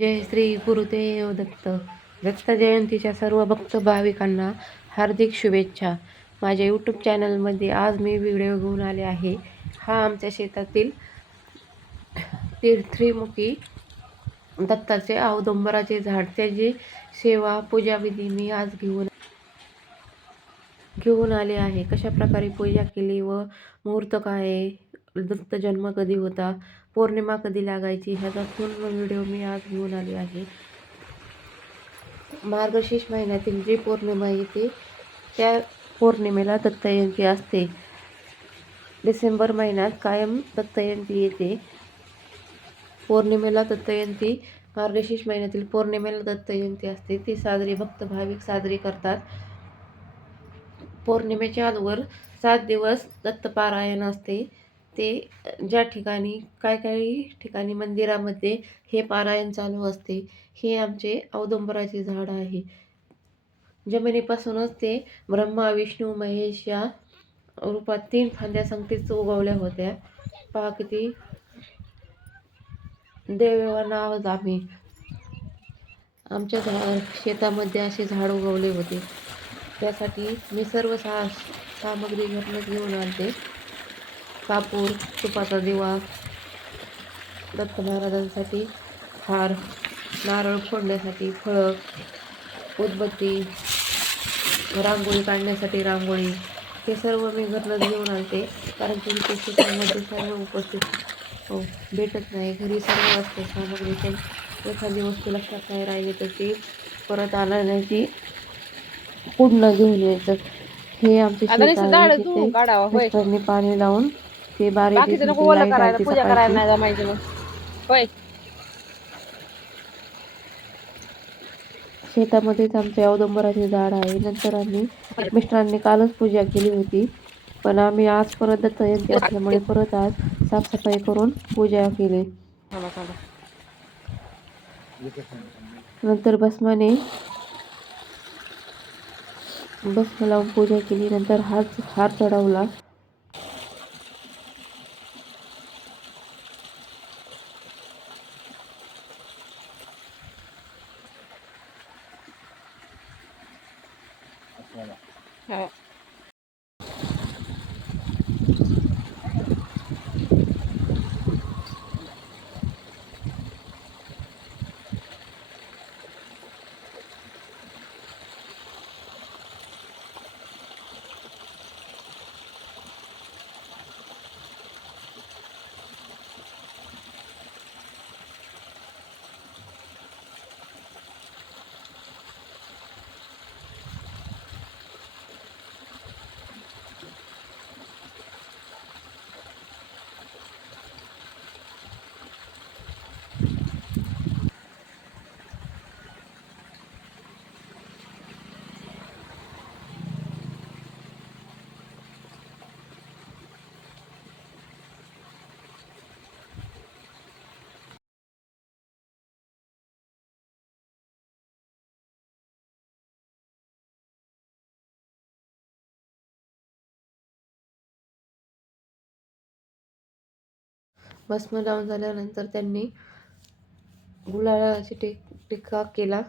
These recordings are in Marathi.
जय श्री गुरुदेव दत्त. दत्त जयंतीच्या सर्व भक्त भाविकांना हार्दिक शुभेच्छा. माझ्या यूट्यूब चॅनलमध्ये आज मी व्हिडिओ घेऊन आले आहे. हा आमच्या शेतातील तीर्थ्रीमुखी दत्ताचे औदुंबराचे झाड. त्याची सेवा पूजाविधी मी आज घेऊन घेऊन आले आहे. कशा प्रकारे पूजा केली व मुहूर्त काय? दत्त जन्म कधी होता? पौर्णिमा कधी लागायची ह्याचा पूर्ण व्हिडिओ मी आज घेऊन आले आहे. मार्गशीर्ष महिन्यातील जी पौर्णिमा येते त्या पौर्णिमेला दत्तयंती असते. डिसेंबर महिन्यात कायम दत्तयंती येते. पौर्णिमेला दत्तयंती मार्गशीर्ष महिन्यातील पौर्णिमेला दत्तयंती असते. ती साजरी भक्त भाविक साजरी करतात. पौर्णिमेच्या आजवर सात दिवस दत्तपारायण असते. ते ज्या ठिकाणी काय काही ठिकाणी मंदिरामध्ये हे पारायण चालू असते हे आमचे औदुंबराचे झाड आहे. जमिनीपासूनच ते ब्रह्मा विष्णू महेश या रूपात तीन फांद्या संगतीच उगवल्या होत्या. पहा किती देवांना आहोत आम्ही आमच्या झा शेतामध्ये असे झाड उगवले होते. त्यासाठी मी सर्व सा सामग्री घरनंच घेऊन आणते. कापूर तुपाचा दिवा दत्त महाराजांसाठी हार नारळ फोडण्यासाठी फळं उदबत्ती रांगोळी काढण्यासाठी रांगोळी. हे सर्व मी घरनंच घेऊन आणते. कारण की शेतामध्ये सर्व उपस्थित हो भेटत नाही. घरी सर्व असते सामग्री. पण एखादी वस्तू लक्षात नाही राहिली तर ती परत आणण्याची पुढनं घेऊन यायचं. हे आमचे पाणी लावून ते बारीक बाकीचं नको ओलं करायला पूजा करायला. नाही जमायचं मग. होय. शेतामध्येच आमचे औदुंबराचे झाड आहे. नंतर आम्ही मिस्टरांनी कालच पूजा केली होती. पण आम्ही आज परत दत्त जयंती असल्यामुळे परत आज साफसफाई करून पूजा केली. नंतर भस्माने भस्म लावून पूजा केली. नंतर हार हार चढवला. हा. भस्म लावून झाल्यानंतर त्यांनी गुलालाची टिक टिक्का केला.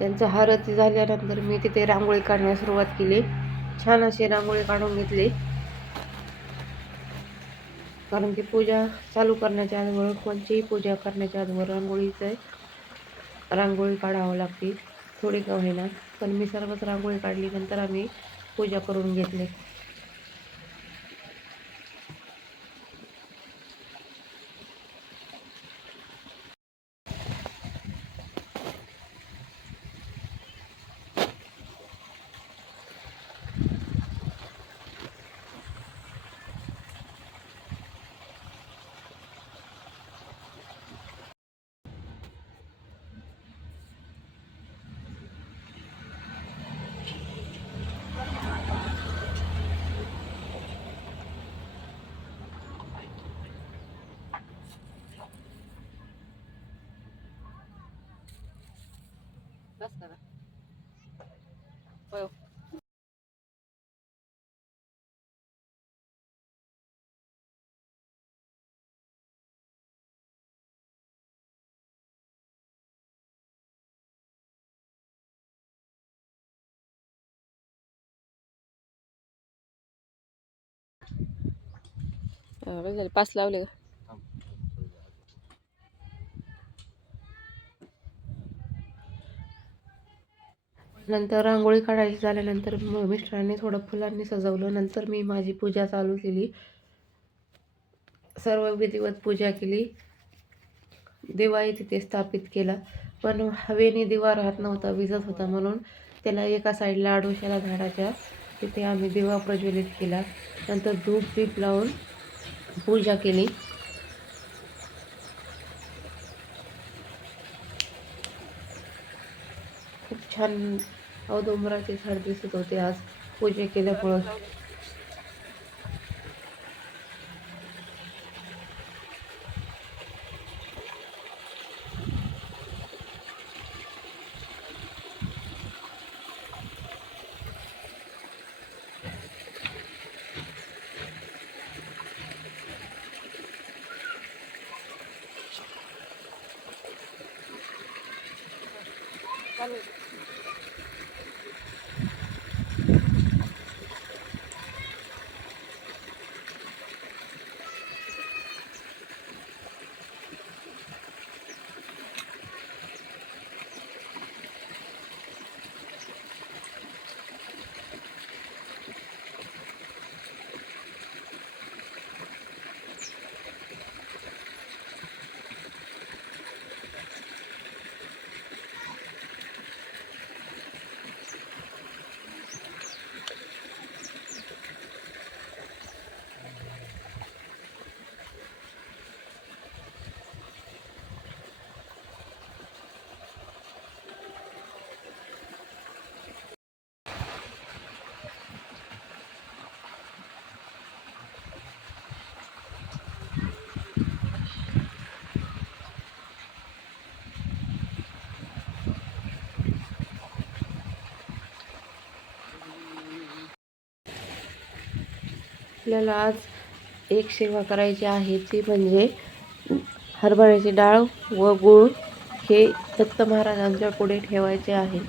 त्यांचं हारती झाल्यानंतर मी तिथे रांगोळी काढण्यास सुरुवात केली. छान अशी रांगोळी काढून घेतली. कारण की पूजा चालू करण्याच्या आजवर कोणतीही पूजा करण्याच्या आजवर रांगोळीचं रांगोळी काढावं लागते. थोडी का होईना. पण मी सर्वच रांगोळी काढली नंतर आम्ही पूजा करून घेतली. बस करा झाले पाच लावले. का नंतर रांगोळी काढायची झाल्यानंतर मिस्टरांनी थोडं फुलांनी सजवलं. नंतर मी माझी पूजा चालू केली. सर्व विधिवत पूजा केली. दिवाही तिथे स्थापित केला. पण हवेने दिवा राहत नव्हता विजत होता म्हणून त्याला एका साईडला आडोशाला झाडाच्या तिथे आम्ही दिवा प्रज्वलित केला. नंतर धूप दीप लावून पूजा केली. खूप छान अवदोंबराचे झाड दिसत होते आज. पूजा केल्यामुळं. आपल्याला आज एक सेवा करायची आहे ती म्हणजे हरभऱ्याची डाळ व गूळ हे दत्त महाराजांच्या पुढे ठेवायचे आहे.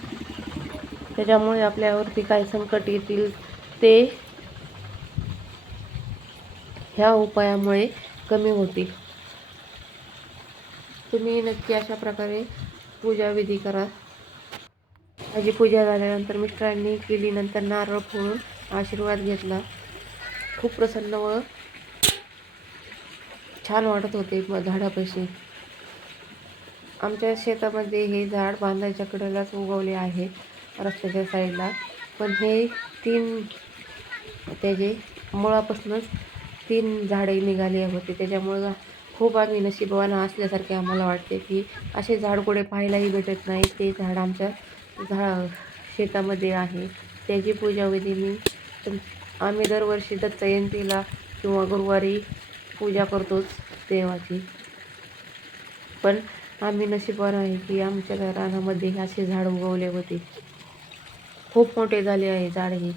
त्याच्यामुळे आपल्यावरती काय संकट येतील ते ह्या उपायामुळे कमी होतील. तुम्ही नक्की अशा प्रकारे पूजाविधी करा. माझी पूजा झाल्यानंतर मिस्टरांनी केली नंतर नारळ फोडून आशीर्वाद घेतला. खूप प्रसन्न व छान वाटत होते झाडापाशी. आमच्या शेतामध्ये हे झाड बांधायच्या कडेलाच उगवले आहे रस्त्याच्या साईडला. पण हे तीन त्याचे मुळापासूनच तीन झाडे निघाली होते. त्याच्यामुळं खूप आम्ही नशीबवान असल्यासारखे आम्हाला वाटते की असे झाड कुठे पाहायलाही भेटत नाही. ते झाड आमच्या झा शेतामध्ये आहे. त्याची पूजा वगैरे मी तुम- आम्ही दरवर्षी दत्त जयंतीला किंवा गुरुवारी पूजा करतोच देवाची. पण आम्ही नशीबवान आहे की आमच्या रानामध्ये असे झाड उगवले होते. खूप मोठे झाले आहे झाड हे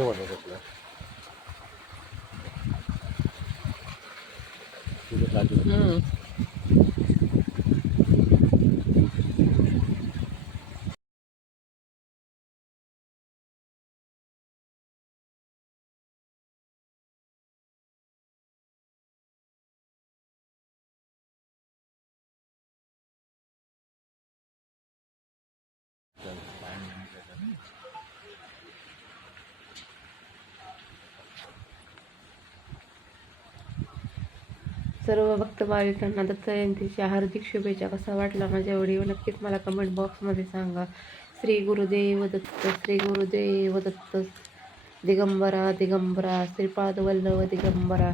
听过这首。嗯。सर्व भक्त भाविकांना दत्त जयंतीच्या हार्दिक शुभेच्छा कसा वाटला माझ्या व्हिडिओ नक्कीच मला कमेंट बॉक्समध्ये सांगा. श्री गुरुदेव दत्त श्री गुरुदेव दत्त दिगंबरा दिगंबरा श्रीपाद वल्लभ दिगंबरा.